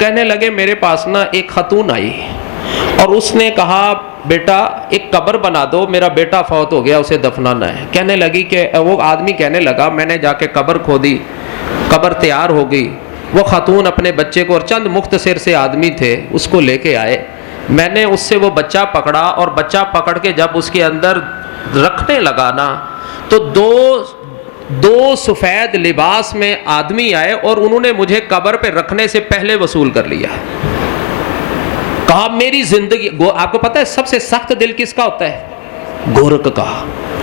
کہنے لگے میرے پاس نا ایک خاتون آئی اور اس نے کہا بیٹا ایک قبر بنا دو، میرا بیٹا فوت ہو گیا، اسے دفنانا ہے۔ کہنے لگی کہ وہ آدمی کہنے لگا میں نے جا کے قبر کھودی، قبر تیار ہو گئی، وہ خاتون اپنے بچے کو، اور چند مختصر سے آدمی تھے، اس کو لے کے آئے، میں نے اس سے وہ بچہ پکڑا اور بچہ پکڑ کے جب اس کے اندر رکھنے لگا نا تو دو سفید لباس میں آدمی آئے اور انہوں نے مجھے قبر پہ رکھنے سے پہلے وصول کر لیا۔ کہا میری زندگی، آپ کو پتہ ہے سب سے سخت دل کس کا ہوتا ہے؟ گورکھ کا،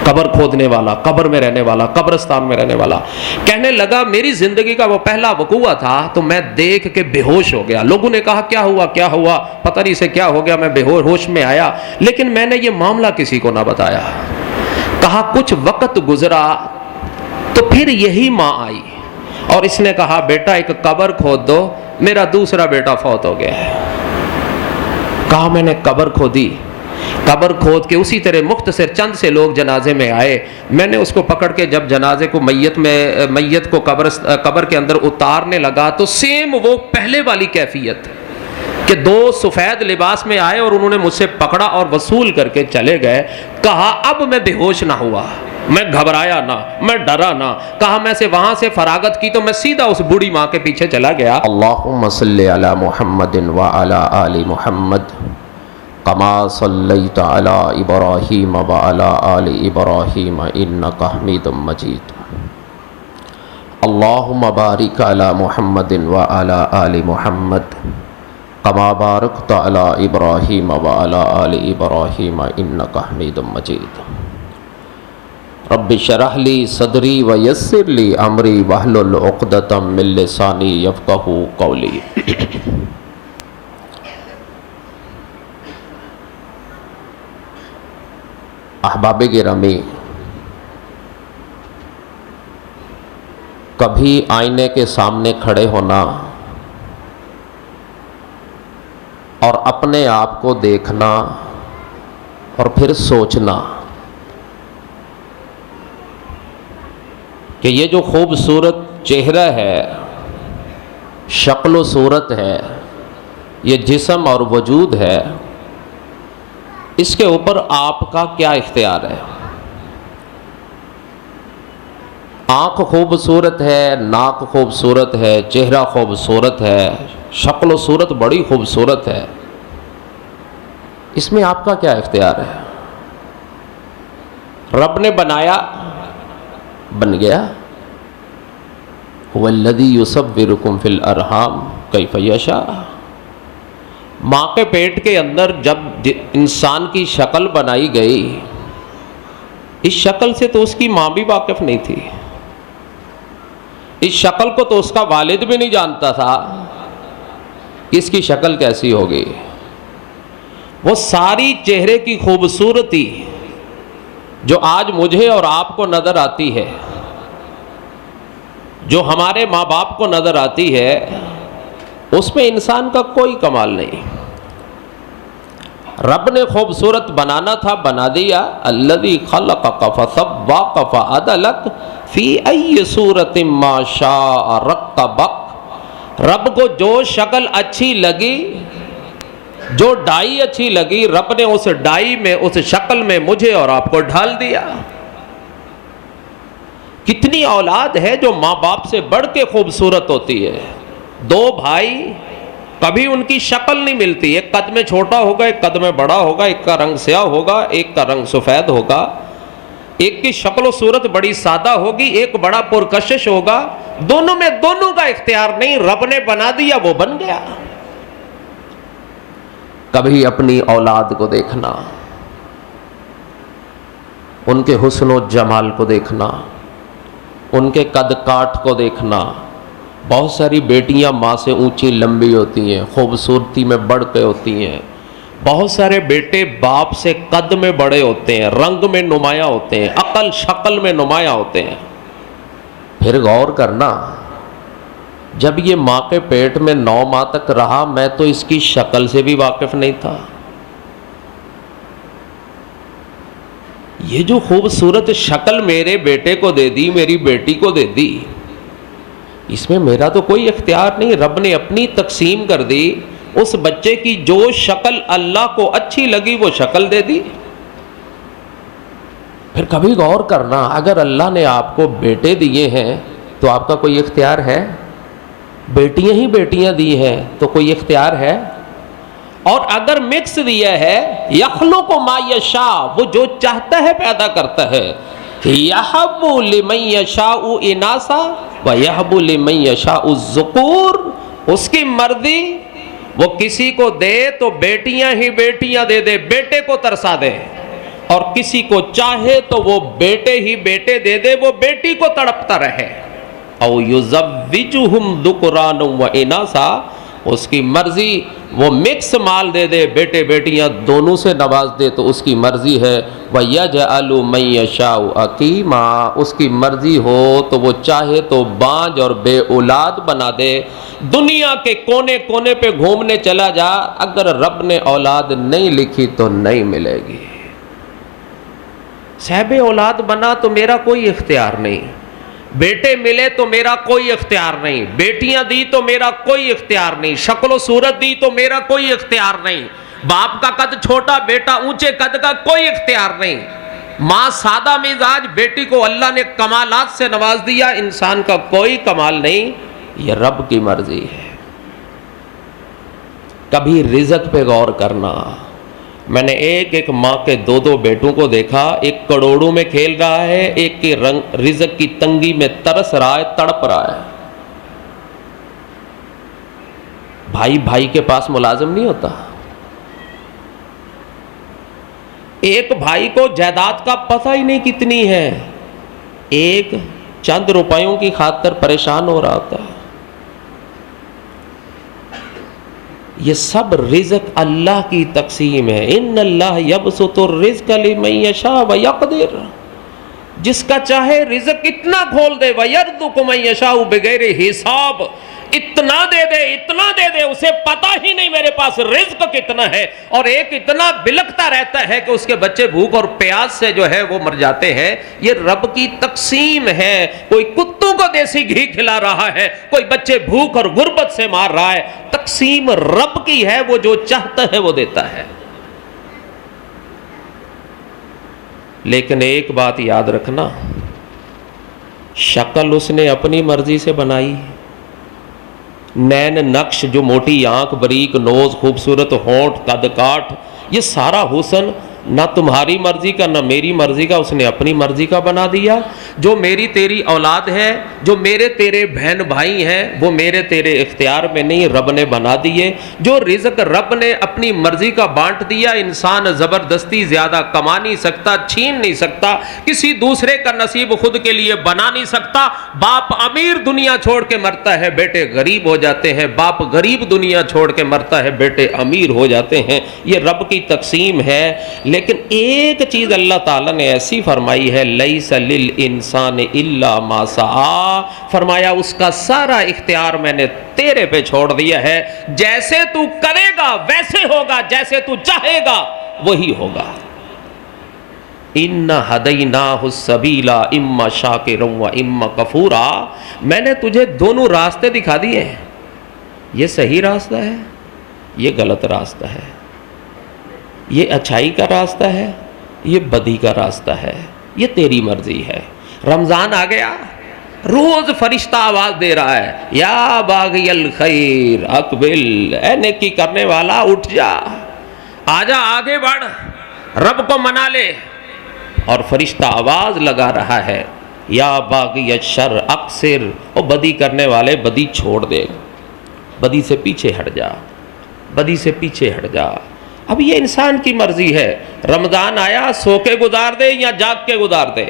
قبر کھودنے والا، قبر میں رہنے والا، قبرستان میں رہنے والا۔ کہنے لگا میری زندگی کا وہ پہلا وقوعہ تھا تو میں دیکھ کے بے ہوش ہو گیا۔ لوگوں نے کہا کیا ہوا کیا ہوا، پتہ نہیں سے کیا ہو گیا، میں بے ہوش میں آیا، لیکن میں نے یہ معاملہ کسی کو نہ بتایا۔ کہا کچھ وقت گزرا تو پھر یہی ماں آئی اور اس نے کہا بیٹا ایک قبر کھود دو، میرا دوسرا بیٹا فوت ہو گیا ہے۔ کہا میں نے قبر کھودی، قبر کھود کے اسی طرح مختصر چند سے لوگ جنازے میں آئے، میں نے اس کو پکڑ کے جب جنازے کو میت کو قبر کے اندر اتارنے لگا تو سیم وہ پہلے والی کیفیت کہ دو سفید لباس میں آئے اور انہوں نے مجھ سے پکڑا اور وصول کر کے چلے گئے۔ کہا اب میں بے ہوش نہ ہوا، میں گھبرایا نہ، میں ڈرا نہ۔ کہا میں سے وہاں سے فراغت کی تو میں سیدھا اس بوڑھی ماں کے پیچھے چلا گیا۔ اللہم صلی علی محمد وعلی آل محمد کما صلیت علی ابراہیم وعلی آل ابراہیم انک حمید مجید۔ اللہم بارک علی محمد وعلی آل محمد کما بارکت علی ابراہیم وعلی آل ابراہیم انک حمید مجید۔ رب اشرح لی صدری ویسر لی امری واحلل عقدۃ من لسانی یفقہوا قولی۔ احباب گرامی، کبھی آئینے کے سامنے کھڑے ہونا اور اپنے آپ کو دیکھنا اور پھر سوچنا کہ یہ جو خوبصورت چہرہ ہے، شکل و صورت ہے، یہ جسم اور وجود ہے، اس کے اوپر آپ کا کیا اختیار ہے؟ آنکھ خوبصورت ہے، ناک خوبصورت ہے، چہرہ خوبصورت ہے، شکل و صورت بڑی خوبصورت ہے، اس میں آپ کا کیا اختیار ہے؟ رب نے بنایا، بن گیا۔ هو الذی یصورکم فی الارحام کیف یشاء۔ ماں کے پیٹ کے اندر جب انسان کی شکل بنائی گئی، اس شکل سے تو اس کی ماں بھی واقف نہیں تھی، اس شکل کو تو اس کا والد بھی نہیں جانتا تھا کہ اس کی شکل کیسی ہوگی۔ وہ ساری چہرے کی خوبصورتی جو آج مجھے اور آپ کو نظر آتی ہے، جو ہمارے ماں باپ کو نظر آتی ہے، اس میں انسان کا کوئی کمال نہیں۔ رب نے خوبصورت بنانا تھا، بنا دیا۔ الذی خلقک فسواک فعدلک فی ای صورت ما شاء رکبک۔ رب کو جو شکل اچھی لگی، جو ڈائی اچھی لگی، رب نے اس ڈائی میں، اس شکل میں مجھے اور آپ کو ڈھال دیا۔ کتنی اولاد ہے جو ماں باپ سے بڑھ کے خوبصورت ہوتی ہے۔ دو بھائی کبھی ان کی شکل نہیں ملتی، ایک قد میں چھوٹا ہوگا، ایک قد میں بڑا ہوگا، ایک کا رنگ سیاہ ہوگا، ایک کا رنگ سفید ہوگا، ایک کی شکل و صورت بڑی سادہ ہوگی، ایک بڑا پرکشش ہوگا۔ دونوں میں دونوں کا اختیار نہیں، رب نے بنا دیا، وہ بن گیا۔ کبھی اپنی اولاد کو دیکھنا، ان کے حسن و جمال کو دیکھنا، ان کے قد کاٹ کو دیکھنا۔ بہت ساری بیٹیاں ماں سے اونچی لمبی ہوتی ہیں، خوبصورتی میں بڑھ کے ہوتی ہیں۔ بہت سارے بیٹے باپ سے قد میں بڑے ہوتے ہیں، رنگ میں نمایاں ہوتے ہیں، عقل شکل میں نمایاں ہوتے ہیں۔ پھر غور کرنا، جب یہ ماں کے پیٹ میں 9 ماہ تک رہا، میں تو اس کی شکل سے بھی واقف نہیں تھا۔ یہ جو خوبصورت شکل میرے بیٹے کو دے دی، میری بیٹی کو دے دی، اس میں میرا تو کوئی اختیار نہیں، رب نے اپنی تقسیم کر دی، اس بچے کی جو شکل اللہ کو اچھی لگی وہ شکل دے دی۔ پھر کبھی غور کرنا، اگر اللہ نے آپ کو بیٹے دیے ہیں تو آپ کا کوئی اختیار ہے؟ بیٹیاں ہی بیٹیاں دی ہیں تو کوئی اختیار ہے؟ اور اگر مکس دیا ہے، یخلق ما یشاء، وہ جو چاہتا ہے پیدا کرتا ہے، یہب لمن یشاء اناسا ویہب لمن یشاء الذکور، اس کی مرضی، وہ کسی کو دے تو بیٹیاں ہی بیٹیاں دے دے، بیٹے کو ترسا دے، اور کسی کو چاہے تو وہ بیٹے ہی بیٹے دے دے، وہ بیٹی کو تڑپتا رہے۔ او یزوجہم ذکرانا و اناسا، اس کی مرضی، وہ مکس مال دے دے، بیٹے بیٹیاں دونوں سے نواز دے تو اس کی مرضی ہے۔ وَيَجْعَلُ مَن يَشَاءُ عَقِيمًا، اس کی مرضی ہو تو وہ چاہے تو بانجھ اور بے اولاد بنا دے۔ دنیا کے کونے کونے پہ گھومنے چلا جا، اگر رب نے اولاد نہیں لکھی تو نہیں ملے گی۔ صاحب اولاد بنا تو میرا کوئی اختیار نہیں، بیٹے ملے تو میرا کوئی اختیار نہیں، بیٹیاں دی تو میرا کوئی اختیار نہیں، شکل و صورت دی تو میرا کوئی اختیار نہیں، باپ کا قد چھوٹا بیٹا اونچے قد کا کوئی اختیار نہیں، ماں سادہ مزاج، بیٹی کو اللہ نے کمالات سے نواز دیا، انسان کا کوئی کمال نہیں، یہ رب کی مرضی ہے۔ کبھی رزق پہ غور کرنا، میں نے ایک ماں کے دو بیٹوں کو دیکھا، ایک کروڑوں میں کھیل رہا ہے، ایک کے رزق کی تنگی میں ترس رہا ہے، تڑپ رہا ہے۔ بھائی کے پاس ملازم نہیں ہوتا، ایک بھائی کو جائیداد کا پتہ ہی نہیں کتنی ہے، ایک چند روپیوں کی خاطر پریشان ہو رہا ہوتا ہے۔ یہ سب رزق اللہ کی تقسیم ہے۔ ان اللہ یبسط الرزق لمن یشاء ویقدر، جس کا چاہے رزق اتنا کھول دے، ویرزق من یشاء بغیر حساب، اتنا دے دے اسے پتہ ہی نہیں میرے پاس رزق کتنا ہے، اور ایک اتنا بلکتا رہتا ہے کہ اس کے بچے بھوک اور پیاس سے جو ہے وہ مر جاتے ہیں۔ یہ رب کی تقسیم ہے، کوئی کتوں کو دیسی گھی کھلا رہا ہے، کوئی بچے بھوک اور غربت سے مار رہا ہے، تقسیم رب کی ہے، وہ جو چاہتا ہے وہ دیتا ہے۔ لیکن ایک بات یاد رکھنا، شکل اس نے اپنی مرضی سے بنائی، نین نقش، جو موٹی آنکھ، بریک نوز، خوبصورت ہونٹ، قد کاٹ، یہ سارا حسن نہ تمہاری مرضی کا نہ میری مرضی کا، اس نے اپنی مرضی کا بنا دیا۔ جو میری تیری اولاد ہے، جو میرے تیرے بہن بھائی ہیں، وہ میرے تیرے اختیار میں نہیں، رب نے بنا دیے۔ جو رزق رب نے اپنی مرضی کا بانٹ دیا، انسان زبردستی زیادہ کما نہیں سکتا، چھین نہیں سکتا، کسی دوسرے کا نصیب خود کے لیے بنا نہیں سکتا۔ باپ امیر دنیا چھوڑ کے مرتا ہے، بیٹے غریب ہو جاتے ہیں، باپ غریب دنیا چھوڑ کے مرتا ہے، بیٹے امیر ہو جاتے ہیں۔ یہ رب کی تقسیم ہے۔ لیکن ایک چیز اللہ تعالیٰ نے ایسی فرمائی ہے، لیس للانسان الا ما سعی، فرمایا اس کا سارا اختیار میں نے تیرے پہ چھوڑ دیا ہے، جیسے تو کرے گا ویسے ہوگا، جیسے تو چاہے گا وہی ہوگا۔ اِنَّا هَدَيْنَاهُ السَّبِيلَ اِمَّا شَاكِرًا وَإِمَّا كَفُورًا، میں نے تجھے دونوں راستے دکھا دیے ہیں، یہ صحیح راستہ ہے، یہ غلط راستہ ہے، یہ اچھائی کا راستہ ہے، یہ بدی کا راستہ ہے، یہ تیری مرضی ہے۔ رمضان آ گیا، روز فرشتہ آواز دے رہا ہے، یا باغی الخیر اقبل، اے نیکی کرنے والا اٹھ جا، آجا آگے بڑھ، رب کو منا لے۔ اور فرشتہ آواز لگا رہا ہے، یا باغی الشر اقصر، او بدی کرنے والے بدی چھوڑ دے، بدی سے پیچھے ہٹ جا، بدی سے پیچھے ہٹ جا۔ اب یہ انسان کی مرضی ہے، رمضان آیا سو کے گزار دے یا جاگ کے گزار دے،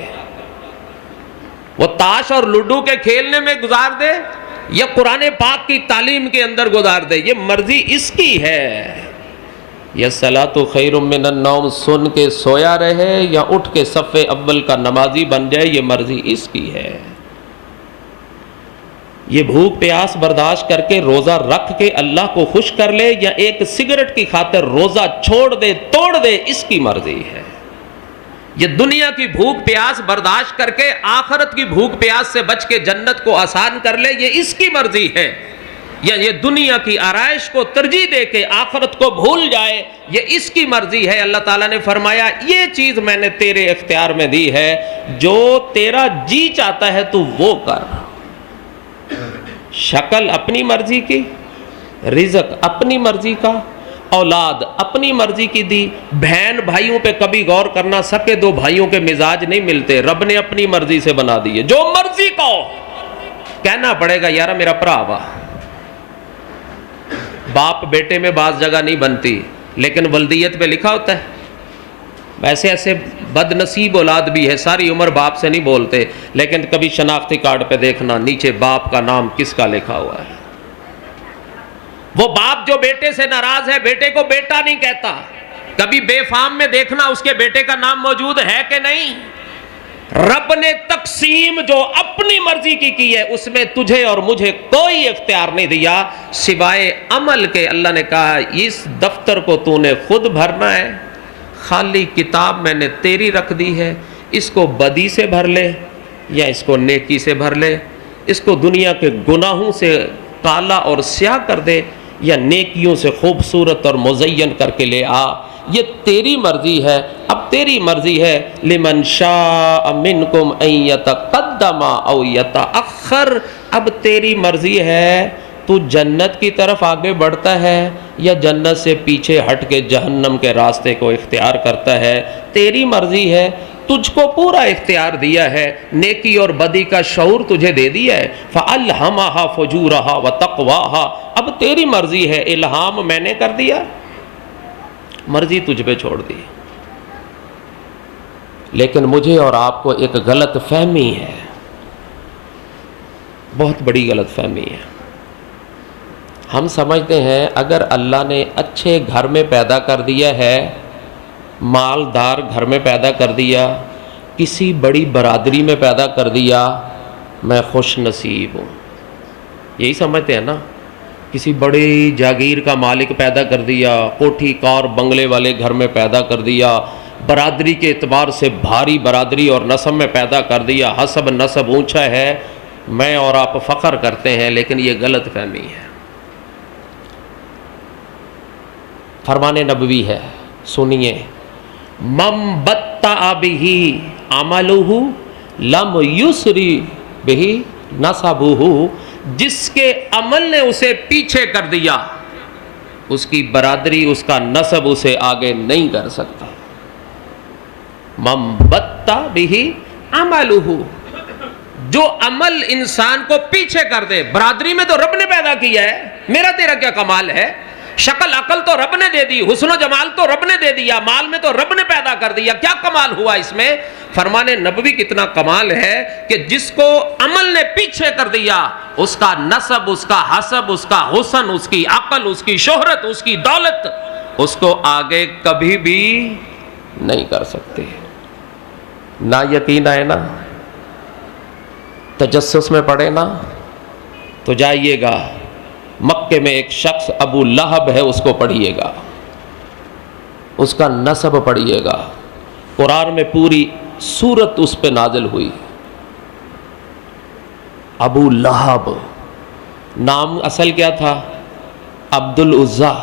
وہ تاش اور لڈو کے کھیلنے میں گزار دے یا قرآن پاک کی تعلیم کے اندر گزار دے، یہ مرضی اس کی ہے۔ یا الصلاۃ خیر من النوم سن کے سویا رہے یا اٹھ کے صف اول کا نمازی بن جائے، یہ مرضی اس کی ہے۔ یہ بھوک پیاس برداشت کر کے روزہ رکھ کے اللہ کو خوش کر لے یا ایک سگریٹ کی خاطر روزہ چھوڑ دے توڑ دے، اس کی مرضی ہے۔ یہ دنیا کی بھوک پیاس برداشت کر کے آخرت کی بھوک پیاس سے بچ کے جنت کو آسان کر لے، یہ اس کی مرضی ہے، یا یہ دنیا کی آرائش کو ترجیح دے کے آخرت کو بھول جائے، یہ اس کی مرضی ہے۔ اللہ تعالیٰ نے فرمایا یہ چیز میں نے تیرے اختیار میں دی ہے، جو تیرا جی چاہتا ہے تو وہ کر۔ شکل اپنی مرضی کی، رزق اپنی مرضی کا، اولاد اپنی مرضی کی دی۔ بہن بھائیوں پہ کبھی غور کرنا، سکے دو بھائیوں کے مزاج نہیں ملتے، رب نے اپنی مرضی سے بنا دیے، جو مرضی کو کہنا پڑے گا یارا میرا بھراوا۔ باپ بیٹے میں بعض جگہ نہیں بنتی، لیکن ولدیت پہ لکھا ہوتا ہے۔ ویسے ایسے بد نصیب اولاد بھی ہے، ساری عمر باپ سے نہیں بولتے، لیکن کبھی شناختی کارڈ پہ دیکھنا نیچے باپ کا نام کس کا لکھا ہوا ہے۔ وہ باپ جو بیٹے سے ناراض ہے، بیٹے کو بیٹا نہیں کہتا، کبھی بے فام میں دیکھنا اس کے بیٹے کا نام موجود ہے کہ نہیں۔ رب نے تقسیم جو اپنی مرضی کی ہے، اس میں تجھے اور مجھے کوئی اختیار نہیں دیا سوائے عمل کے۔ اللہ نے کہا اس دفتر کو تو نے خود بھرنا ہے، خالی کتاب میں نے تیری رکھ دی ہے، اس کو بدی سے بھر لے یا اس کو نیکی سے بھر لے، اس کو دنیا کے گناہوں سے کالا اور سیاہ کر دے یا نیکیوں سے خوبصورت اور مزین کر کے لے آ، یہ تیری مرضی ہے۔ اب تیری مرضی ہے لمن شاء منکم ان یتقدم او یتأخر، اب تیری مرضی ہے تو جنت کی طرف آگے بڑھتا ہے یا جنت سے پیچھے ہٹ کے جہنم کے راستے کو اختیار کرتا ہے، تیری مرضی ہے۔ تجھ کو پورا اختیار دیا ہے، نیکی اور بدی کا شعور تجھے دے دیا ہے۔ فَأَلْهَمَهَا فُجُورَهَا وَتَقْوَاهَا، اب تیری مرضی ہے، الہام میں نے کر دیا، مرضی تجھ پہ چھوڑ دی۔ لیکن مجھے اور آپ کو ایک غلط فہمی ہے، بہت بڑی غلط فہمی ہے۔ ہم سمجھتے ہیں اگر اللہ نے اچھے گھر میں پیدا کر دیا ہے، مالدار گھر میں پیدا کر دیا، کسی بڑی برادری میں پیدا کر دیا، میں خوش نصیب ہوں، یہی سمجھتے ہیں نا۔ کسی بڑی جاگیر کا مالک پیدا کر دیا، کوٹھی کار بنگلے والے گھر میں پیدا کر دیا، برادری کے اعتبار سے بھاری برادری اور نسب میں پیدا کر دیا، حسب نسب اونچا ہے، میں اور آپ فخر کرتے ہیں، لیکن یہ غلط فہمی ہے۔ فرمان نبوی ہے، سنیے، من بطأ بہ عملہ لم یسری بہ نسبہ، جس کے عمل نے اسے پیچھے کر دیا، اس کی برادری، اس کا نسب اسے آگے نہیں کر سکتا۔ من بطأ بہ عملہ، جو عمل انسان کو پیچھے کر دے۔ برادری میں تو رب نے پیدا کیا ہے، میرا تیرا کیا کمال ہے؟ شکل عقل تو رب نے دے دی، حسن و جمال تو رب نے دے دیا، مال میں تو رب نے پیدا کر دیا، کیا کمال ہوا اس میں؟ فرمان نبوی کتنا کمال ہے کہ جس کو عمل نے پیچھے کر دیا، اس کا نسب، اس کا حسب، اس کا حسن، اس کی عقل، اس کی شہرت، اس کی دولت اس کو آگے کبھی بھی نہیں کر سکتے۔ نہ یقین آئے نا، تجسس میں پڑے نا، تو جائیے گا مکے میں ایک شخص ابو لہب ہے، اس کو پڑھیے گا، اس کا نسب پڑھیے گا، قرآن میں پوری سورت اس پہ نازل ہوئی۔ ابو لہب نام اصل کیا تھا؟ عبد العزیٰ۔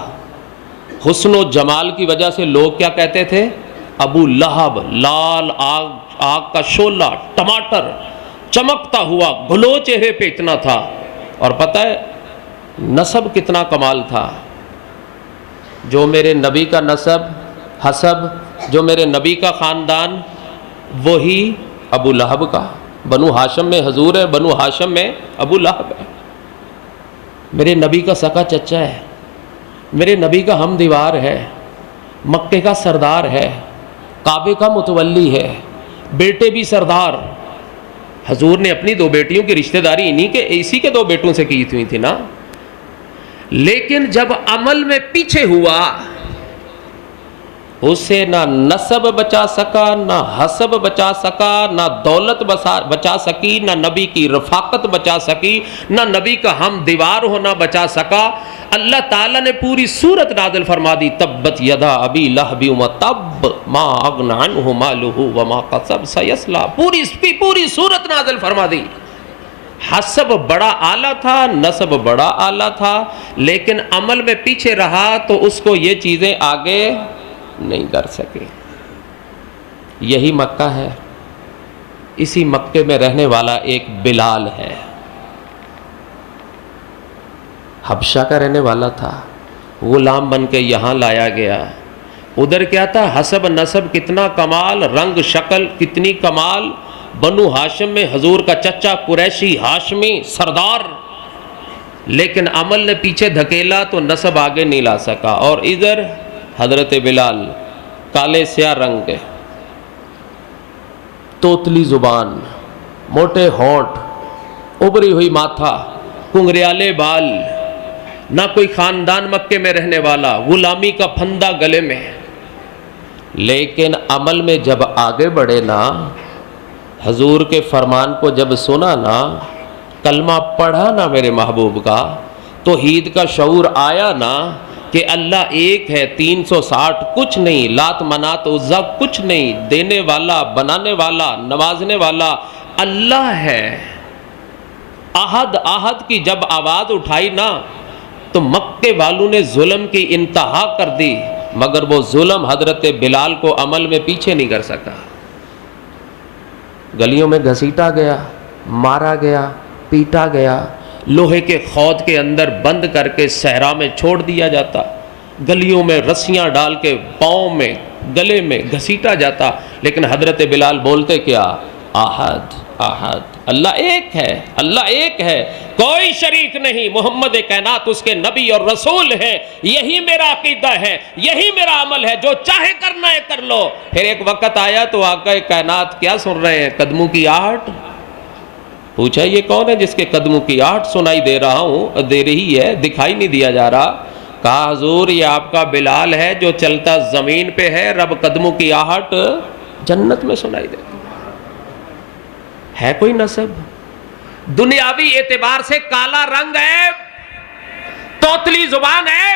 حسن و جمال کی وجہ سے لوگ کیا کہتے تھے؟ ابو لہب، لال آگ کا شعلہ، ٹماٹر چمکتا ہوا، گھلو چہرے پہ اتنا تھا۔ اور پتہ ہے نسب کتنا کمال تھا؟ جو میرے نبی کا نسب حسب، جو میرے نبی کا خاندان، وہی ابو لہب کا۔ بنو ہاشم میں حضور ہے، بنو ہاشم میں ابو لہب ہے۔ میرے نبی کا سکا چچا ہے، میرے نبی کا ہم دیوار ہے، مکے کا سردار ہے، کعبے کا متولی ہے، بیٹے بھی سردار۔ حضور نے اپنی دو بیٹیوں کی رشتہ داری اسی کے دو بیٹوں سے کی ہوئی تھی نا۔ لیکن جب عمل میں پیچھے ہوا، اسے نہ نسب بچا سکا، نہ حسب بچا سکا، نہ دولت بچا سکی، نہ نبی کی رفاقت بچا سکی، نہ نبی کا ہم دیوار ہونا بچا سکا۔ اللہ تعالیٰ نے پوری سورت نازل فرما دی، تبت یدا ابی لہب وتب ما اغنی عنہ مالہ وما کسب سیصلی، پوری سورت نازل فرما دی۔ حسب بڑا اعلیٰ تھا، نسب بڑا اعلیٰ تھا، لیکن عمل میں پیچھے رہا تو اس کو یہ چیزیں آگے نہیں کر سکے۔ یہی مکہ ہے، اسی مکے میں رہنے والا ایک بلال ہے، حبشہ کا رہنے والا تھا، غلام بن کے یہاں لایا گیا۔ ادھر کیا تھا؟ حسب نسب کتنا کمال، رنگ شکل کتنی کمال، بنو ہاشم میں حضور کا چچا قریشی ہاشمی سردار، لیکن عمل نے پیچھے دھکیلا تو نسب آگے نہیں لا سکا۔ اور ادھر حضرت بلال کالے سیاہ رنگ کے، توتلی زبان، موٹے ہونٹ، ابری ہوئی ماتھا، کنگریالے بال، نہ کوئی خاندان مکے میں رہنے والا، غلامی کا پھندا گلے میں، لیکن عمل میں جب آگے بڑھے نا، حضور کے فرمان کو جب سنا نا، کلمہ پڑھا نا میرے محبوب کا، توحید کا شعور آیا نا کہ اللہ ایک ہے، 360 کچھ نہیں، لات منات عزا کچھ نہیں، دینے والا، بنانے والا، نوازنے والا اللہ ہے۔ احد احد کی جب آواز اٹھائی نا تو مکے والوں نے ظلم کی انتہا کر دی، مگر وہ ظلم حضرت بلال کو عمل میں پیچھے نہیں کر سکا۔ گلیوں میں گھسیٹا گیا، مارا گیا، پیٹا گیا، لوہے کے خود کے اندر بند کر کے صحرا میں چھوڑ دیا جاتا، گلیوں میں رسیاں ڈال کے پاؤں میں گلے میں گھسیٹا جاتا، لیکن حضرت بلال بولتے کیا؟ احد احد، اللہ ایک ہے، اللہ ایک ہے، کوئی شریک نہیں، محمد کائنات اس کے نبی اور رسول ہیں، یہی میرا عقیدہ ہے، یہی میرا عمل ہے، جو چاہے کرنا ہے کر لو۔ پھر ایک وقت آیا تو آقا کائنات کیا سن رہے ہیں؟ قدموں کی آہٹ۔ پوچھا یہ کون ہے جس کے قدموں کی آہٹ سنائی دے رہا ہوں، دے رہی ہے، دکھائی نہیں دیا جا رہا؟ کہا حضور یہ آپ کا بلال ہے جو چلتا زمین پہ ہے، رب قدموں کی آہٹ جنت میں سنائی دے۔ ہے کوئی نسب؟ دنیاوی اعتبار سے کالا رنگ ہے، توتلی زبان ہے،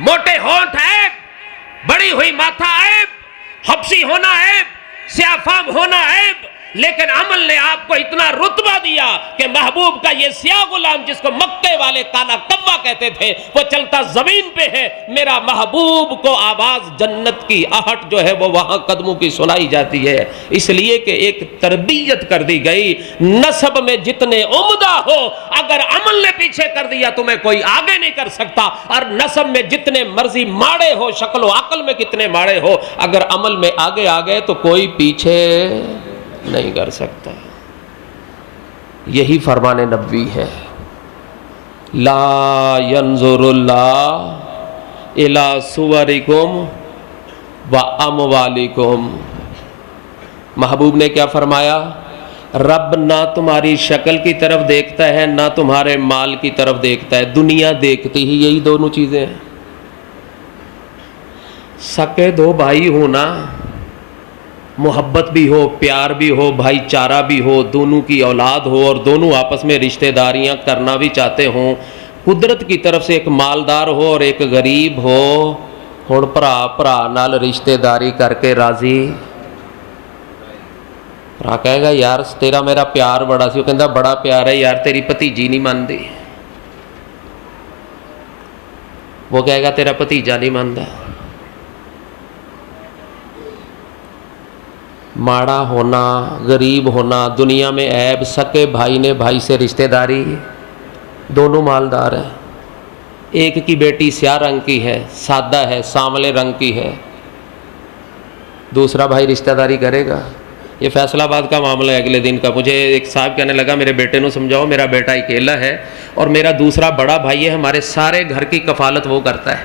موٹے ہونٹ ہے، بڑی ہوئی ماتھا ہے، حبشی ہونا ہے، سیاہ فام ہونا ہے، لیکن عمل نے آپ کو اتنا رتبہ دیا کہ محبوب کا یہ سیاہ غلام جس کو مکے والے کالا کوا کہتے تھے، وہ چلتا زمین پہ ہے، میرا محبوب کو آواز جنت کی آہٹ جو ہے وہ وہاں قدموں کی سنائی جاتی ہے۔ اس لیے کہ ایک تربیت کر دی گئی، نسب میں جتنے عمدہ ہو، اگر عمل نے پیچھے کر دیا تمہیں کوئی آگے نہیں کر سکتا، اور نسب میں جتنے مرضی ماڑے ہو، شکل و عقل میں کتنے ماڑے ہو، اگر عمل میں آگے آگئے تو کوئی پیچھے نہیں کر سکتا۔ یہی فرمان نبوی ہے، لا ينظر اللہ الی صورکم واموالکم۔ محبوب نے کیا فرمایا؟ رب نہ تمہاری شکل کی طرف دیکھتا ہے، نہ تمہارے مال کی طرف دیکھتا ہے، دنیا دیکھتی ہی یہی دونوں چیزیں ہیں۔ سکے دو بھائی ہونا، محبت بھی ہو، پیار بھی ہو، بھائی چارہ بھی ہو، دونوں کی اولاد ہو اور دونوں آپس میں رشتہ داریاں کرنا بھی چاہتے ہوں، قدرت کی طرف سے ایک مالدار ہو اور ایک غریب ہو، ہن بھرا نال رشتہ داری کر کے راضی؟ بھرا کہے گا یار تیرا میرا پیار بڑا سی، وہ کہندا بڑا پیار ہے یار تیری بھتیجی نہیں مانتی، وہ کہے گا تیرا بھتیجا نہیں مانتا۔ ماڑا ہونا، غریب ہونا، دنیا میں عیب، سکے بھائی نے بھائی سے رشتہ داری، دونوں مالدار ہیں، ایک کی بیٹی سیاہ رنگ کی ہے، سادہ ہے، سانولے رنگ کی ہے، دوسرا بھائی رشتہ داری کرے گا؟ یہ فیصل آباد کا معاملہ ہے اگلے دن کا۔ مجھے ایک صاحب کہنے لگا میرے بیٹے نو سمجھاؤ، میرا بیٹا اکیلا ہے اور میرا دوسرا بڑا بھائی ہے، ہمارے سارے گھر کی کفالت وہ کرتا ہے،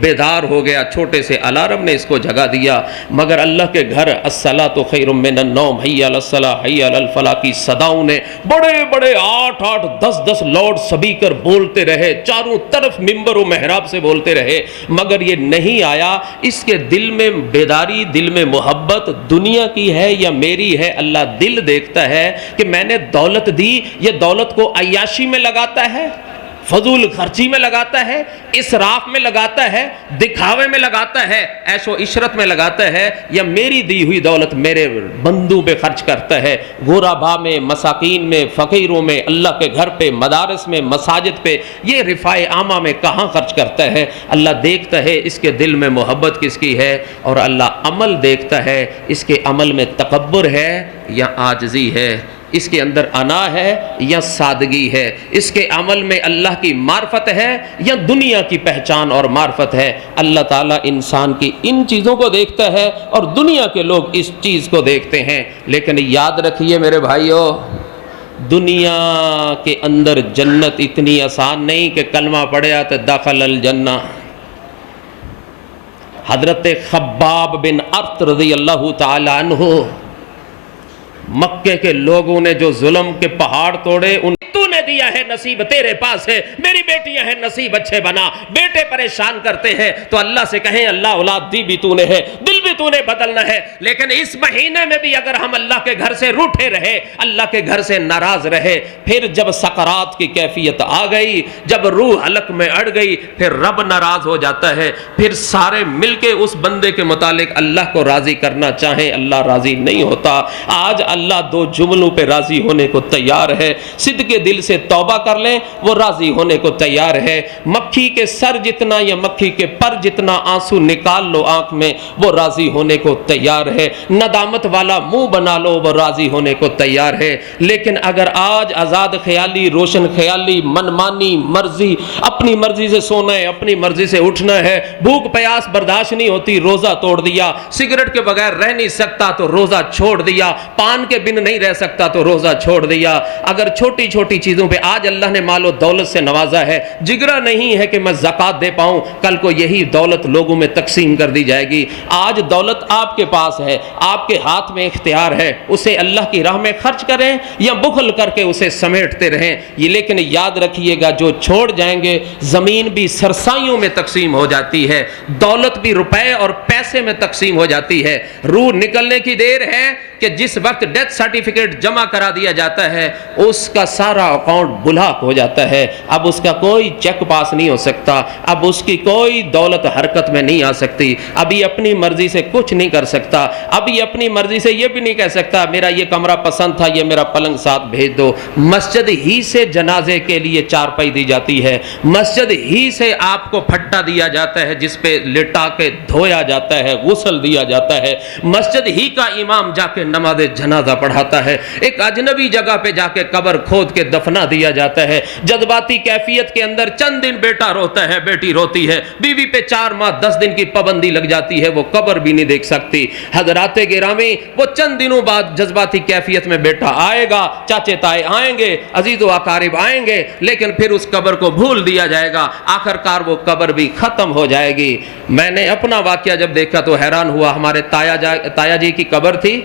بیدار ہو گیا، چھوٹے سے الارم نے اس کو جگا دیا، مگر اللہ کے گھر الصلاۃ خیر من النوم، حی علی الصلاۃ حی علی الفلاح کی صداؤں نے بڑے بڑے 8 10 لاؤڈ اسپیکر بولتے رہے، چاروں طرف ممبر و محراب سے بولتے رہے، مگر یہ نہیں آیا اس کے دل میں بیداری، دل میں محبت دنیا کی ہے یا میری ہے۔ اللہ دل دیکھتا ہے کہ میں نے دولت دی، یہ دولت کو عیاشی میں لگاتا ہے، فضول خرچی میں لگاتا ہے، اسراف میں لگاتا ہے، دکھاوے میں لگاتا ہے، عیش و عشرت میں لگاتا ہے، یا میری دی ہوئی دولت میرے بندوں پہ خرچ کرتا ہے، غربا میں، مساکین میں، فقیروں میں، اللہ کے گھر پہ، مدارس میں، مساجد پہ، یہ رفاع عامہ میں کہاں خرچ کرتا ہے؟ اللہ دیکھتا ہے اس کے دل میں محبت کس کی ہے، اور اللہ عمل دیکھتا ہے اس کے عمل میں تکبر ہے یا عاجزی ہے، اس کے اندر انا ہے یا سادگی ہے، اس کے عمل میں اللہ کی معرفت ہے یا دنیا کی پہچان اور معرفت ہے۔ اللہ تعالیٰ انسان کی ان چیزوں کو دیکھتا ہے اور دنیا کے لوگ اس چیز کو دیکھتے ہیں، لیکن یاد رکھیے میرے بھائیو، دنیا کے اندر جنت اتنی آسان نہیں کہ کلمہ پڑھیا تو دخل الجنہ۔ حضرت خباب بن ارت رضی اللہ تعالی عنہ، مکے کے لوگوں نے جو ظلم کے پہاڑ توڑے، ان تو نے دیا ہے نصیب تیرے پاس ہے، میری بیٹیاں ہیں نصیب اچھے بنا، بیٹے پریشان کرتے ہیں تو اللہ سے کہیں اللہ اولاد دی بھی تو نے ہے، دل بھی تو نے بدلنا ہے، لیکن اس مہینے میں بھی اگر ہم اللہ کے گھر سے روٹھے رہے، اللہ کے گھر سے ناراض رہے، پھر جب سکرات کی کیفیت آ گئی، جب روح حلق میں اڑ گئی، پھر رب ناراض ہو جاتا ہے، پھر سارے مل کے اس بندے کے متعلق اللہ کو راضی کرنا چاہیں، اللہ راضی نہیں ہوتا۔ آج اللہ دو جملوں پہ راضی ہونے کو تیار ہے، صدق کے دل سے توبہ کر لیں وہ راضی ہونے کو تیار ہے، مکھی کے سر جتنا یا مکھی کے پر جتنا آنسو نکال لو آنکھ میں وہ راضی ہونے کو تیار ہے، ندامت والا منہ بنا لو وہ راضی ہونے کو تیار ہے، لیکن اگر آج آزاد خیالی، روشن خیالی، منمانی مرضی، اپنی مرضی سے سونا ہے، اپنی مرضی سے اٹھنا ہے، بھوک پیاس برداشت نہیں ہوتی روزہ توڑ دیا، سگریٹ کے بغیر رہ نہیں سکتا تو روزہ چھوڑ دیا، پان کے بن نہیں رہ سکتا تو روزہ چھوڑ دیا، اگر چھوٹی چھوٹی چیزوں پہ آج اللہ نے مال و دولت سے نوازا ہے، جگرا نہیں ہے کہ میں زکوٰۃ دے پاؤں، کل کو یہی دولت لوگوں میں تقسیم کر دی جائے گی۔ آج دولت آپ کے پاس ہے، آپ کے ہاتھ میں اختیار ہے، اسے اللہ کی راہ میں خرچ کریں یا بخل کر کے اسے سمیٹتے رہیں، یہ لیکن یاد رکھیے گا جو چھوڑ جائیں گے، زمین بھی سرسائیوں میں تقسیم ہو جاتی ہے، دولت بھی روپے اور پیسے میں تقسیم ہو جاتی ہے، روح نکلنے کی دیر ہے کہ جس وقت ڈیتھ سرٹیفکیٹ جمع کرا دیا جاتا ہے اس کا سارا اکاؤنٹ بلاک ہو جاتا ہے، اب اس کا کوئی چیک پاس نہیں ہو سکتا، اب اس کی کوئی دولت حرکت میں نہیں آ سکتی، ابھی اپنی مرضی سے کچھ نہیں کر سکتا، ابھی اپنی مرضی سے یہ بھی نہیں کہہ سکتا میرا یہ کمرہ پسند تھا یہ میرا پلنگ ساتھ بھیج دو، مسجد ہی سے جنازے کے لیے چارپائی دی جاتی ہے، مسجد ہی سے آپ کو پھٹا دیا جاتا ہے جس پہ لٹا کے دھویا جاتا ہے، غسل دیا جاتا ہے، مسجد ہی کا امام جا کے نماز جنازہ پڑھاتا ہے، ایک اجنبی جگہ پہ جا کے قبر کھود کے دفنا دیا جاتا ہے، جذباتی کیفیت کے اندر چند دن بیٹا روتا ہے، بیٹی روتی ہے، بیوی پہ 4 ماہ 10 دن کی پابندی لگ جاتی ہے، وہ قبر بھی نہیں دیکھ سکتی۔ حضرات گرامی، وہ چند دنوں بعد جذباتی کیفیت میں بیٹا آئے گا، چاچے تائے آئیں گے، عزیز و اقارب آئیں گے، لیکن پھر اس قبر کو بھول دیا جائے گا، آخر کار وہ قبر بھی ختم ہو جائے گی۔ میں نے اپنا واقعہ جب دیکھا تو حیران ہوا، ہمارے تایا جی کی قبر تھی،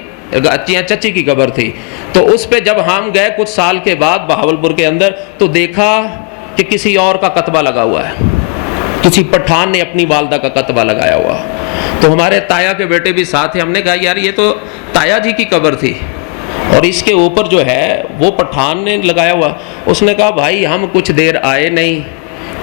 چچی کی قبر تھی، تو اس پہ جب ہم گئے کچھ سال کے بعد بہاولپور کے اندر تو دیکھا کہ کسی اور کا کتبہ لگا ہوا ہے، کسی پٹھان نے اپنی والدہ کا کتبہ لگایا ہوا، تو ہمارے تایا کے بیٹے بھی ساتھ ہیں، ہم نے کہا یار یہ تو تایا جی کی قبر تھی اور اس کے اوپر جو ہے وہ پٹھان نے لگایا ہوا۔ اس نے کہا بھائی ہم کچھ دیر آئے نہیں،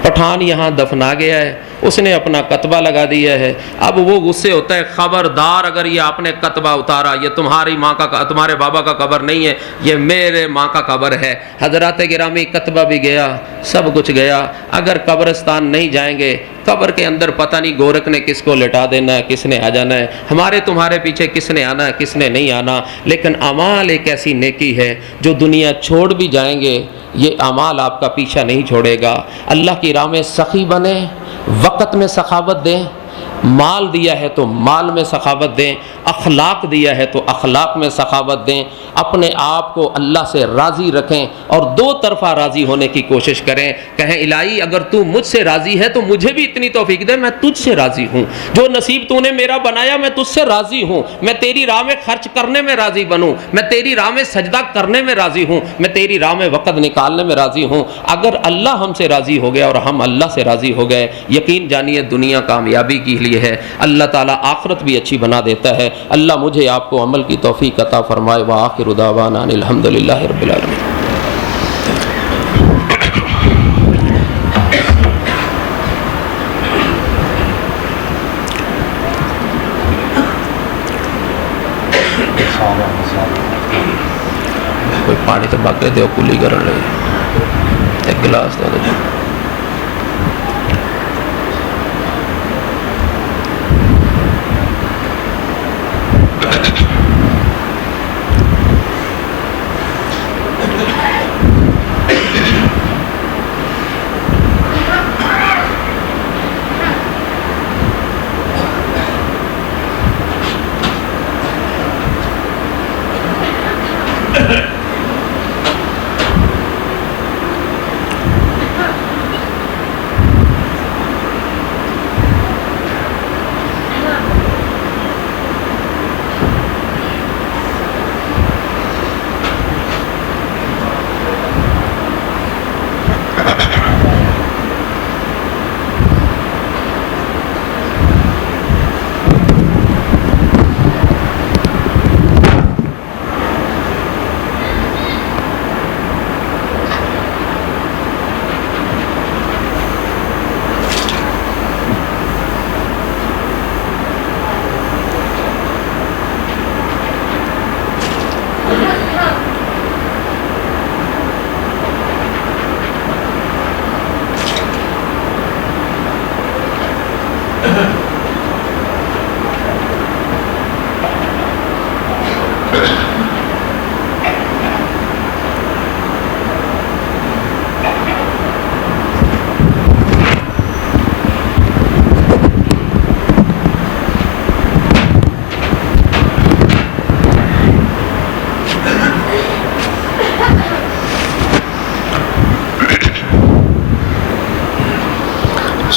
پٹھان یہاں دفنا گیا ہے، اس نے اپنا کتبہ لگا دیا ہے، اب وہ غصے ہوتا ہے خبردار اگر یہ آپ نے کتبہ اتارا، یہ تمہاری ماں کا تمہارے بابا کا قبر نہیں ہے، یہ میرے ماں کا قبر ہے۔ حضرات گرامی کتبہ بھی گیا، سب کچھ گیا، اگر قبرستان نہیں جائیں گے قبر کے اندر پتہ نہیں گورکھ نے کس کو لٹا دینا ہے، کس نے آ جانا ہے، ہمارے تمہارے پیچھے کس نے آنا ہے کس نے نہیں آنا، لیکن اعمال ایک ایسی نیکی ہے جو دنیا چھوڑ بھی جائیں گے یہ اعمال آپ کا پیچھا نہیں چھوڑے گا۔ اللہ کی راہ میں سخی بنے، وقت میں سخاوت دیں، مال دیا ہے تو مال میں سخاوت دیں، اخلاق دیا ہے تو اخلاق میں سخاوت دیں، اپنے آپ کو اللہ سے راضی رکھیں اور دو طرفہ راضی ہونے کی کوشش کریں. کہیں الہی اگر تو مجھ سے راضی ہے تو مجھے بھی اتنی توفیق دے, میں تجھ سے راضی ہوں, جو نصیب تو نے میرا بنایا میں تجھ سے راضی ہوں, میں تیری راہ میں خرچ کرنے میں راضی بنوں, میں تیری راہ میں سجدہ کرنے میں راضی ہوں, میں تیری راہ میں وقت نکالنے میں راضی ہوں. اگر اللہ ہم سے راضی ہو گیا اور ہم اللہ سے راضی ہو گئے, یقین جانیے دنیا کامیابی کے لیے ہے, اللہ تعالیٰ آخرت بھی اچھی بنا دیتا ہے. اللہ مجھے آپ کو عمل کی توفیق عطا فرمائے. وآخر دعوانا ان الحمدللہ رب العالمین. کوئی پانی تو باقی دو کلی کرن لگے, ایک گلاس دو.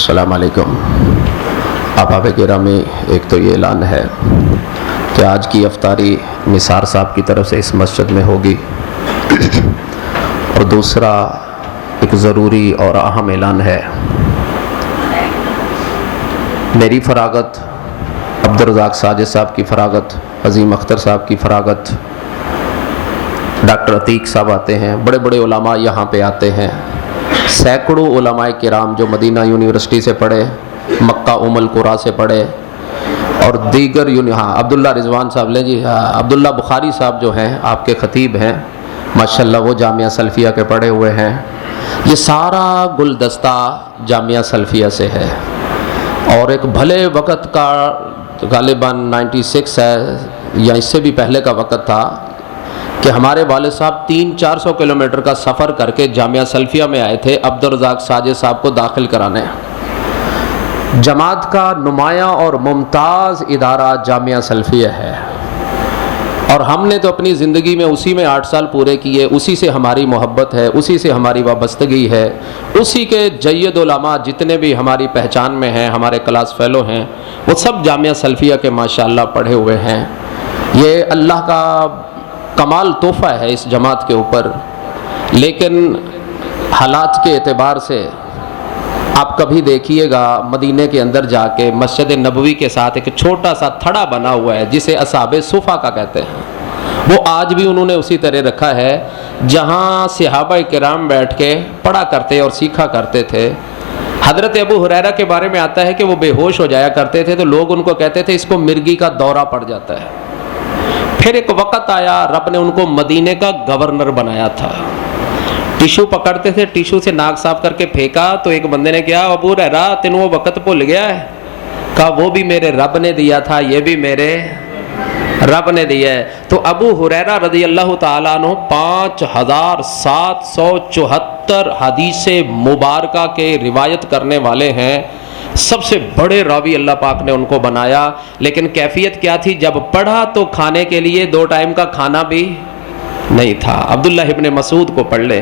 السلام علیکم. احباب گرامی, ایک تو یہ اعلان ہے کہ آج کی افطاری نثار صاحب کی طرف سے اس مسجد میں ہوگی, اور دوسرا ایک ضروری اور اہم اعلان ہے. میری فراغت, عبدالرزاق ساجد صاحب کی فراغت, عظیم اختر صاحب کی فراغت, ڈاکٹر عتیق صاحب آتے ہیں, بڑے بڑے علماء یہاں پہ آتے ہیں, سینکڑوں علماء کرام جو مدینہ یونیورسٹی سے پڑھے, مکہ ام القریٰ سے پڑھے, اور دیگر عبداللہ رضوان صاحب لیں جی, عبداللہ بخاری صاحب جو ہیں آپ کے خطیب ہیں ماشاءاللہ, وہ جامعہ سلفیہ کے پڑھے ہوئے ہیں. یہ سارا گلدستہ جامعہ سلفیہ سے ہے, اور ایک بھلے وقت کا غالباً 96 ہے یا اس سے بھی پہلے کا وقت تھا کہ ہمارے والد صاحب 300-400 کلومیٹر کا سفر کر کے جامعہ سلفیہ میں آئے تھے عبدالرزاق ساجد صاحب کو داخل کرانے. جماعت کا نمایاں اور ممتاز ادارہ جامعہ سلفیہ ہے, اور ہم نے تو اپنی زندگی میں اسی میں 8 سال پورے کیے, اسی سے ہماری محبت ہے, اسی سے ہماری وابستگی ہے, اسی کے جید علماء جتنے بھی ہماری پہچان میں ہیں, ہمارے کلاس فیلو ہیں, وہ سب جامعہ سلفیہ کے ماشاءاللہ پڑھے ہوئے ہیں. یہ اللہ کا کمال تحفہ ہے اس جماعت کے اوپر. لیکن حالات کے اعتبار سے آپ کبھی دیکھیے گا مدینے کے اندر جا کے مسجد نبوی کے ساتھ ایک چھوٹا سا تھڑا بنا ہوا ہے جسے اصحاب صفا کا کہتے ہیں, وہ آج بھی انہوں نے اسی طرح رکھا ہے جہاں صحابہ کرام بیٹھ کے پڑھا کرتے اور سیکھا کرتے تھے. حضرت ابو ہریرہ کے بارے میں آتا ہے کہ وہ بے ہوش ہو جایا کرتے تھے تو لوگ ان کو کہتے تھے اس کو مرگی کا دورہ پڑ جاتا ہے. پھر ایک وقت آیا رب نے ان کو مدینے کا گورنر بنایا تھا. ٹیشو پکڑتے تھے, ٹیشو سے ناک صاف کر کے پھینکا تو ایک بندے نے کہا ابو ہریرہ تینوں وہ وقت بھول گیا ہے؟ کہا وہ بھی میرے رب نے دیا تھا, یہ بھی میرے رب نے دیا ہے. تو ابو ہریرہ رضی اللہ تعالیٰ عنہ 5774 حدیث مبارکہ کے روایت کرنے والے ہیں, سب سے بڑے راوی اللہ پاک نے ان کو بنایا. لیکن کیفیت کیا تھی؟ جب پڑھا تو کھانے کے لیے 2 ٹائم کا کھانا بھی نہیں تھا۔ عبداللہ ابن مسعود کو پڑھ لیں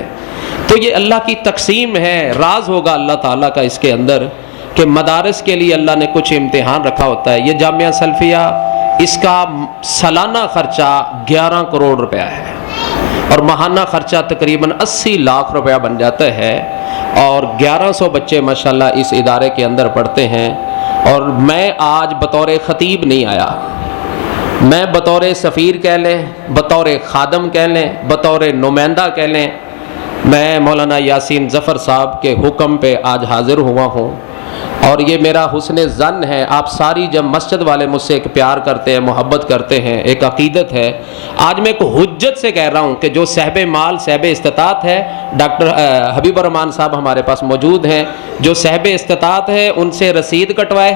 تو یہ اللہ کی تقسیم ہے، راز ہوگا اللہ تعالیٰ کا اس کے اندر کہ مدارس کے لیے اللہ نے کچھ امتحان رکھا ہوتا ہے۔ یہ جامعہ سلفیہ، اس کا سالانہ خرچہ 11 کروڑ روپیہ ہے اور ماہانہ خرچہ تقریباً 80 لاکھ روپیہ بن جاتا ہے، اور 1100 بچے ماشاءاللہ اس ادارے کے اندر پڑھتے ہیں۔ اور میں آج بطور خطیب نہیں آیا، میں بطور سفیر کہہ لیں، بطور خادم کہہ لیں، بطور نمائندہ کہہ لیں، میں مولانا یاسین ظفر صاحب کے حکم پہ آج حاضر ہوا ہوں، اور یہ میرا حسن ظن ہے۔ آپ ساری جب مسجد والے مجھ سے ایک پیار کرتے ہیں، محبت کرتے ہیں، ایک عقیدت ہے، آج میں ایک حجت سے کہہ رہا ہوں کہ جو صاحب مال صاحب استطاعت ہے، ڈاکٹر حبیب الرحمان صاحب ہمارے پاس موجود ہیں، جو صاحب استطاعت ہے ان سے رسید کٹوائے،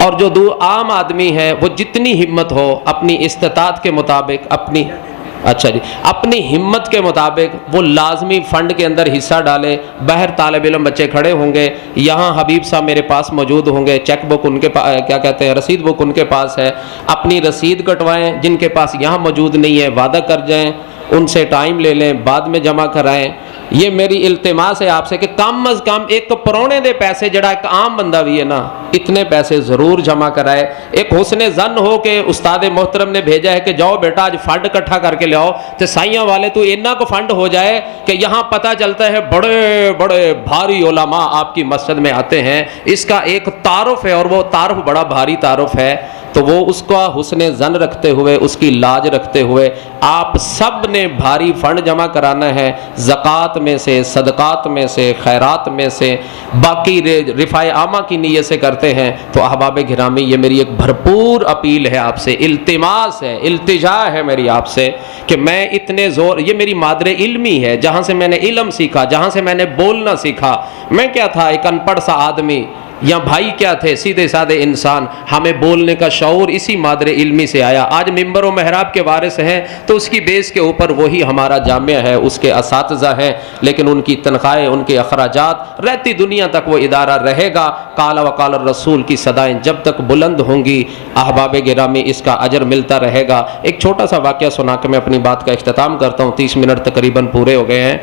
اور جو عام آدمی ہے وہ جتنی ہمت ہو اپنی استطاعت کے مطابق اپنی ہمت کے مطابق وہ لازمی فنڈ کے اندر حصہ ڈالے۔ باہر طالب علم بچے کھڑے ہوں گے، یہاں حبیب صاحب میرے پاس موجود ہوں گے، چیک بک ان کے پاس، رسید بک ان کے پاس ہے، اپنی رسید کٹوائیں، جن کے پاس یہاں موجود نہیں ہے وعدہ کر جائیں، ان سے ٹائم لے لیں، بعد میں جمع کرائیں۔ یہ میری التماس ہے آپ سے کہ کم از کم ایک پرونے دے پیسے، جڑا ایک عام بندہ بھی ہے نا، اتنے پیسے ضرور جمع کرائے۔ ایک حسن ظن ہو کہ استاد محترم نے بھیجا ہے کہ جاؤ بیٹا آج فنڈ اکٹھا کر کے لے آؤ، تو سائیاں والے تو اتنا کو فنڈ ہو جائے کہ یہاں پتہ چلتا ہے بڑے بڑے بھاری علماء آپ کی مسجد میں آتے ہیں۔ اس کا ایک تعارف ہے، اور وہ تعارف بڑا بھاری تعارف ہے، تو وہ اس کا حسن ظن رکھتے ہوئے، اس کی لاج رکھتے ہوئے آپ سب نے بھاری فنڈ جمع کرانا ہے، زکوٰۃ میں سے، صدقات میں سے، خیرات میں سے، باقی رفاع عامہ کی نیت سے کرتے ہیں۔ تو احباب گرامی، یہ میری ایک بھرپور اپیل ہے آپ سے، التماس ہے، التجا ہے میری آپ سے کہ میں اتنے زور، یہ میری مادر علمی ہے، جہاں سے میں نے علم سیکھا، جہاں سے میں نے بولنا سیکھا۔ میں کیا تھا، ایک ان پڑھ سا آدمی، یا بھائی کیا تھے، سیدھے سادے انسان۔ ہمیں بولنے کا شعور اسی مادر علمی سے آیا۔ آج ممبر و محراب کے وارث ہیں تو اس کی بیس کے اوپر وہی ہمارا جامعہ ہے، اس کے اساتذہ ہیں، لیکن ان کی تنخواہیں، ان کے اخراجات رہتی دنیا تک وہ ادارہ رہے گا۔ قال وقال الرسول کی صدائیں جب تک بلند ہوں گی، احباب گرامی، اس کا اجر ملتا رہے گا۔ ایک چھوٹا سا واقعہ سنا کے میں اپنی بات کا اختتام کرتا ہوں، 30 منٹ تقریباً پورے ہو گئے ہیں۔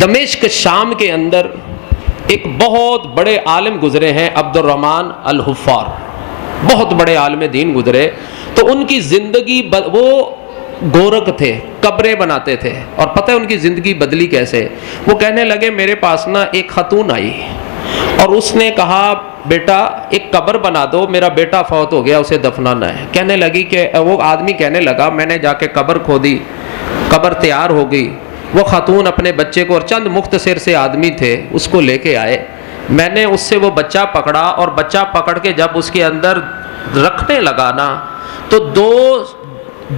دمشق شام کے اندر ایک بہت بڑے عالم گزرے ہیں، عبد الرحمن الحفار، بہت بڑے عالم دین گزرے۔ تو ان کی زندگی وہ گورک تھے، قبریں بناتے تھے، اور پتہ ہے ان کی زندگی بدلی کیسے؟ وہ کہنے لگے میرے پاس نا ایک خاتون آئی اور اس نے کہا بیٹا ایک قبر بنا دو، میرا بیٹا فوت ہو گیا، اسے دفنانا ہے۔ کہنے لگی کہ وہ آدمی کہنے لگا میں نے جا کے قبر کھودی، قبر تیار ہو گئی، وہ خاتون اپنے بچے کو، اور چند مختصر سے آدمی تھے، اس کو لے کے آئے۔ میں نے اس سے وہ بچہ پکڑا، اور بچہ پکڑ کے جب اس کے اندر رکھنے لگا نا، تو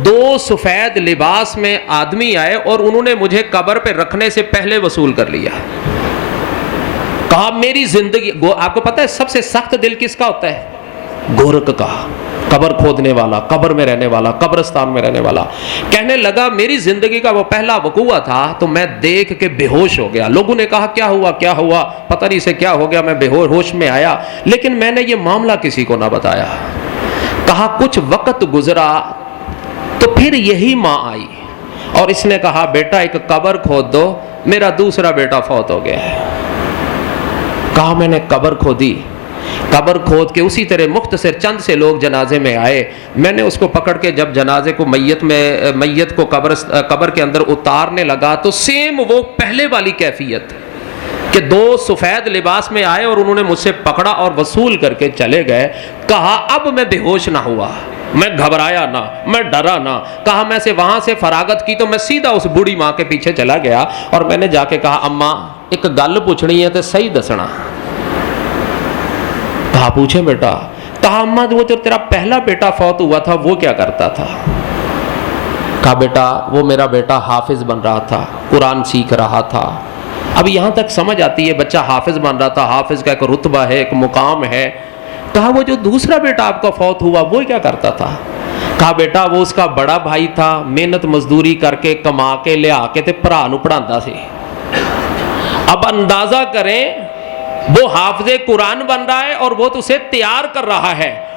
دو سفید لباس میں آدمی آئے اور انہوں نے مجھے قبر پہ رکھنے سے پہلے وصول کر لیا۔ کہا میری زندگی، آپ کو پتہ ہے سب سے سخت دل کس کا ہوتا ہے؟ گورک کا، قبر کھودنے والا، قبر میں رہنے والا، قبرستان میں رہنے والا۔ کہنے لگا میری زندگی کا وہ پہلا وقوعہ تھا تو میں دیکھ کے بے ہوش ہو گیا۔ لوگوں نے کہا کیا ہوا کیا ہوا، پتہ نہیں سے کیا ہو گیا، میں بے ہوش میں آیا، لیکن میں نے یہ معاملہ کسی کو نہ بتایا۔ کہا کچھ وقت گزرا تو پھر یہی ماں آئی اور اس نے کہا بیٹا ایک قبر کھود دو، میرا دوسرا بیٹا فوت ہو گیا ہے۔ کہا میں نے قبر کھودی، قبر کھود کے اسی طرح مختصر چند سے لوگ جنازے میں آئے، میں نے اس کو پکڑ کے جب جنازے کو میت کو قبر کے اندر اتارنے لگا تو سیم وہ پہلے والی کیفیت کہ دو سفید لباس میں آئے اور انہوں نے مجھ سے پکڑا اور وصول کر کے چلے گئے۔ کہا اب میں بے ہوش نہ ہوا، میں گھبرایا نہ، میں ڈرا نہ۔ کہا میں سے وہاں سے فراغت کی تو میں سیدھا اس بوڑھی ماں کے پیچھے چلا گیا اور میں نے جا کے کہا اماں ایک گل پوچھنی ہے تو صحیح دسنا۔ کہا پوچھیں بیٹا۔ کہا اماں وہ جو تیرا پہلا بیٹا فوت ہوا تھا وہ کیا کرتا تھا؟ کہا بیٹا وہ میرا بیٹا حافظ بن رہا تھا، قرآن سیکھ رہا تھا۔ اب یہاں تک سمجھ آتی ہے بچہ حافظ بن رہا تھا، حافظ کا ایک رتبہ ہے، ایک مقام ہے۔ کہا وہ جو دوسرا بیٹا آپ کا فوت ہوا وہ کیا کرتا تھا؟ کہا بیٹا وہ اس کا بڑا بھائی تھا، محنت مزدوری کر کے کما کے لیا کے تے بھرا نو پڑھاندا سی۔ اب اندازہ کریں وہ حافظ قرآن بن رہا ہے اور وہ تو اسے تیار کر رہا ہے،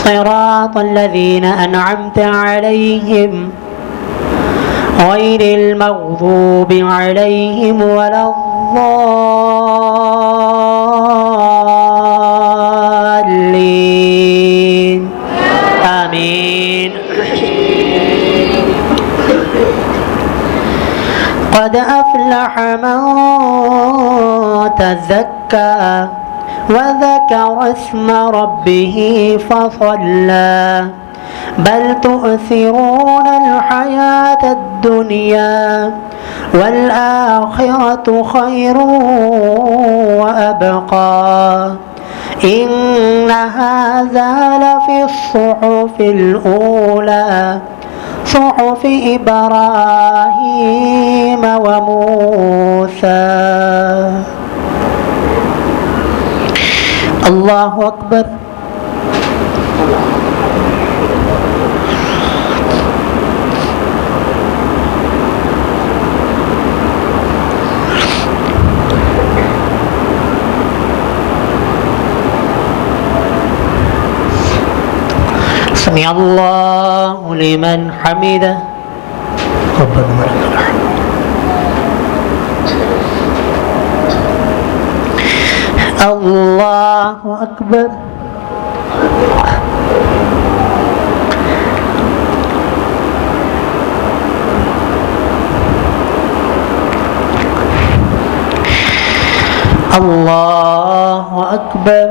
صراط الذين أنعمت عليهم غير المغضوب عليهم ولا الضالين آمين. قد أفلح من تزكى وذكر اسم ربه فصلى بل تؤثرون الحياة الدنيا والآخرة خير وأبقى إن هذا لفي الصحف الأولى صحف إبراهيم وموسى. الله أكبر. سمع الله لمن حمده ربنا ولك الحمد. الله أكبر. الله أكبر.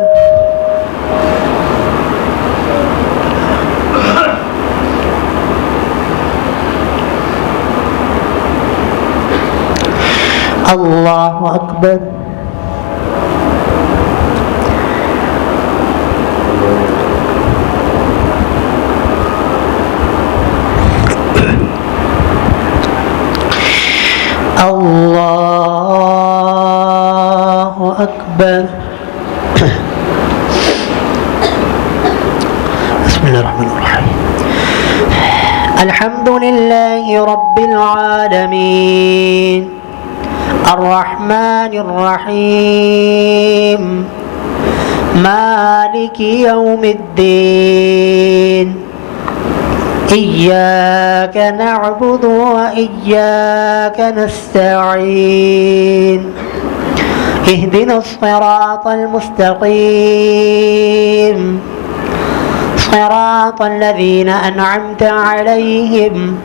الله أكبر. الله أكبر. بسم الله الرحمن الرحيم. الحمد لله رب العالمين الرحمن الرحيم مالك يوم الدين إياك نعبد وإياك نستعين اهدنا الصراط المستقيم صراط الذين أنعمت عليهم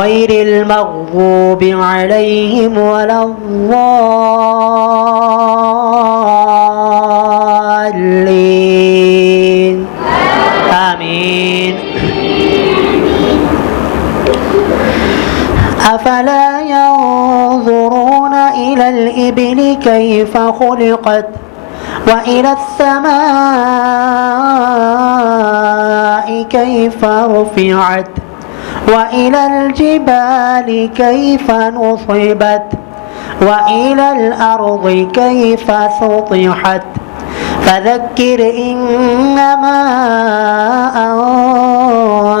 غير المغضوب عليهم ولا الضالين آمين. أفلا ينظرون إلى الإبل كيف خلقت وإلى السماء كيف رفعت وإلى الجبال كيف نصبت وإلى الأرض كيف سطحت فذكر إنما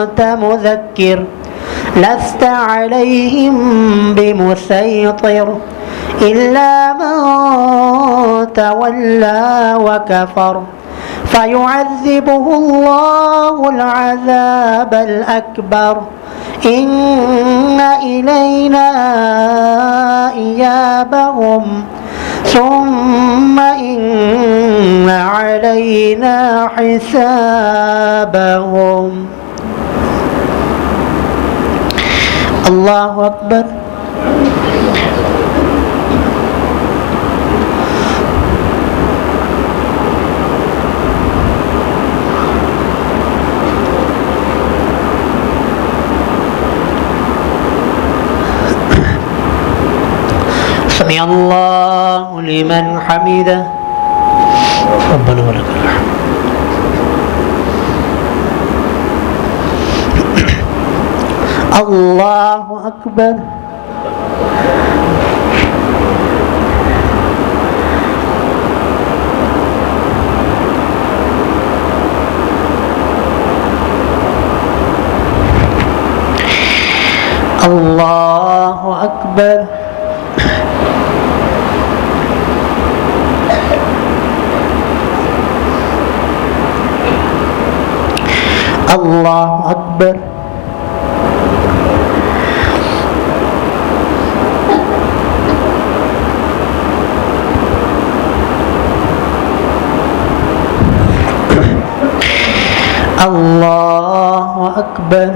أنت مذكر لست عليهم بمسيطر إلا من تولى وكفر فيعذبه الله العذاب الأكبر إن إلينا إيابهم ثم إن علينا حسابهم. الله أكبر. سمع الله لمن حمده ربنا ولك الحمد. الله أكبر. الله أكبر. الله أكبر. الله أكبر.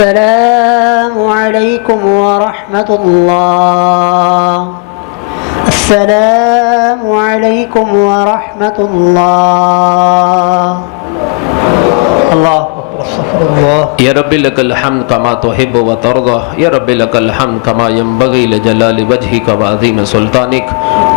السلام عليكم ورحمة الله. السلام عليكم ورحمة الله. الله أكبر. استغفر الله. يا رب لك الحمد كما تحب وترضى يا رب لك الحمد كما ينبغي لجلال وجهك وعظيم سلطانك.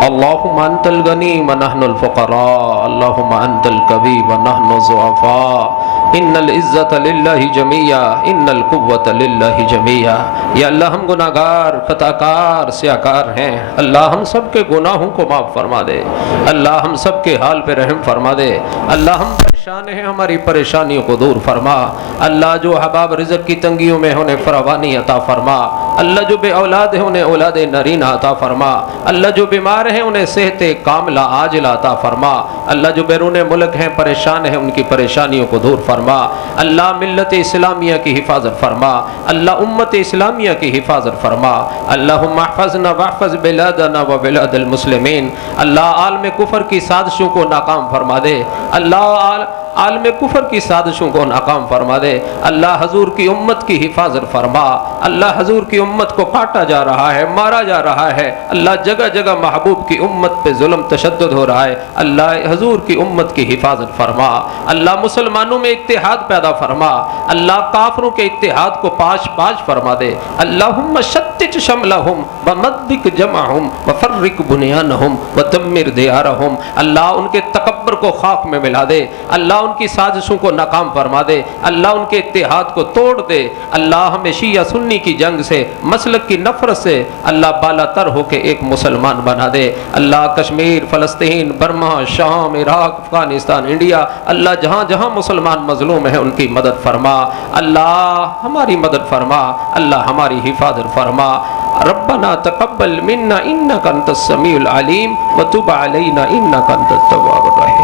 اللهم أنت الغني ونحن الفقراء اللهم أنت الكبير ونحن الضعفاء ان العزت للہ جمیعا ان القوت للہ جمیعا۔ یا اللہ ہم گناہگار خطا کار سیاکار ہیں، اللہ ہم سب کے گناہوں کو معاف فرما دے، اللہ ہم سب کے حال پہ رحم فرما دے، اللہ ہم پریشان ہیں ہماری پریشانیوں کو دور فرما، اللہ جو احباب رزق کی تنگیوں میں انہیں فراوانی عطا فرما، اللہ جو بے اولاد ہیں انہیں اولاد نرینہ عطا فرما، اللہ جو بیمار ہیں انہیں صحت کاملہ عاجلہ عطا فرما، اللہ جو بیرون ملک ہیں پریشان ہیں ان کی پریشانیوں کو دور فرما، اللہ ملت اسلامیہ کی حفاظت فرما، اللہ امت اسلامیہ کی حفاظت فرما، اللہم احفظنا واحفظ بلادنا و بلاد المسلمین، اللہ عالم کفر کی سازشوں کو ناکام فرما دے، اللہ عالم کفر کی سازشوں کو ناکام فرما دے، اللہ حضور کی امت کی حفاظت فرما، اللہ حضور کی امت کو کاٹا جا رہا ہے، مارا جا رہا ہے، اللہ جگہ جگہ محبوب کی امت پہ ظلم تشدد ہو رہا ہے، اللہ حضور کی امت کی حفاظت فرما، اللہ مسلمانوں میں اتحاد پیدا فرما، اللہ کافروں کے اتحاد کو پاش پاش فرما دے، اللہم شتت شملہم ومدک جمعہم وفرق بنیانہم وتمر دیارہم، اللہ ان کے تکبر کو خاک میں ملا دے، اللہ ان کی سازشوں کو ناکام فرما دے، اللہ ان کے اتحاد کو توڑ دے، اللہ ہمیں شیعہ سنی کی جنگ سے مسلک کی نفرت سے اللہ بالا تر ہو کے ایک مسلمان بنا دے، اللہ کشمیر فلسطین برما شام عراق افغانستان انڈیا اللہ جہاں جہاں مسلمان مظلوم ہیں ان کی مدد فرما، اللہ ہماری مدد فرما، اللہ ہماری حفاظت فرما، ربنا تقبل منا انک انت السمیع العلیم وتب علینا انک انت التواب الرحیم۔